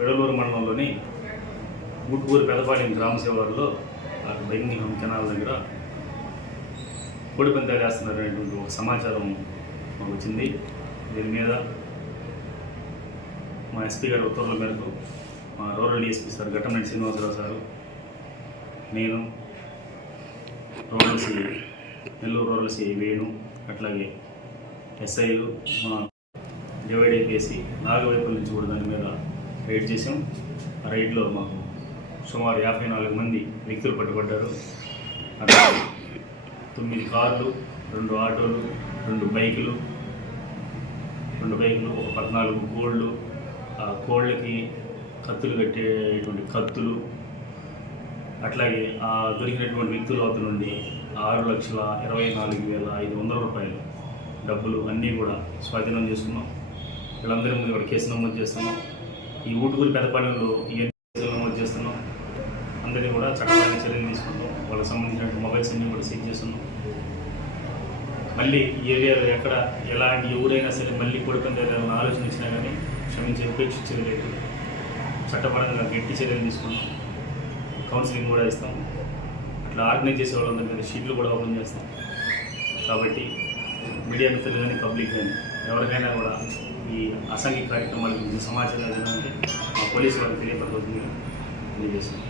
వెడలూరు మండలంలోని ఊట్కూరు పెదపాలెం గ్రామ శివారులో బెంగింగ్హామ్ కెనాల్ దగ్గర కోడి పందాలు వేస్తున్నారనేటువంటి ఒక సమాచారం మాకు వచ్చింది. దీని మీద మా ఎస్పీ గారి ఉత్తర్వుల మేరకు మా rural DSP sir Ghattamaneni Srinivasarao sir, నేను rural CI Nellore rural CI Venu, అట్లాగే ఎస్ఐలు మా డివైడ్ అయిపోయేసి 4 వైపుల నుంచి కూడా దాని మీద రైడ్ చేసాం. ఆ రైడ్లో మాకు సుమారు 54 మంది వ్యక్తులు పట్టుబడ్డారు. అట్లా 9 కార్లు, 2 ఆటోలు, 2 బైకులు, ఒక 14 కోళ్ళు, ఆ కోళ్ళకి కత్తులు కట్టేటువంటి కత్తులు, అట్లాగే ఆ దొరికినటువంటి వ్యక్తుల వద్ద నుండి 6,24,500 రూపాయలు డబ్బులు అన్నీ కూడా స్వాధీనం చేసుకున్నాం. వీళ్ళందరి ముందు కూడా కేసు నమోదు చేస్తున్నాం. ఈ ఊటుకూరు పెదపాలెంలో ఈ కేసులు నమోదు చేస్తున్నాం. అందరినీ కూడా చట్టపరమైన చర్యలు తీసుకుంటాం. వాళ్ళకి సంబంధించిన మొబైల్స్ అన్నీ కూడా సీజ్ చేస్తున్నాం. మళ్ళీ ఈ ఏరియాలో ఎక్కడ ఎలాంటి ఎవరైనా సరే మళ్ళీ కోడిపందాలు ఆలోచన వచ్చినా కానీ క్షమించి ఉపేక్షించేది లేదు. చట్టపరంగా గట్టి చర్యలు తీసుకున్నాం. కౌన్సిలింగ్ కూడా ఇస్తాం. అట్లా ఆర్గనైజ్ చేసే వాళ్ళందరి మీద షీట్లు కూడా ఓపెన్ చేస్తాం. కాబట్టి మీడియా మిత్రులు కానీ పబ్లిక్ కానీ ఎవరికైనా కూడా ఈ అసాంఘిక కార్యక్రమాల గురించి సమాచారం ఏదైనా ఉంటే మా పోలీసు వారికి తెలియపడుతుంది తెలియజేస్తాం.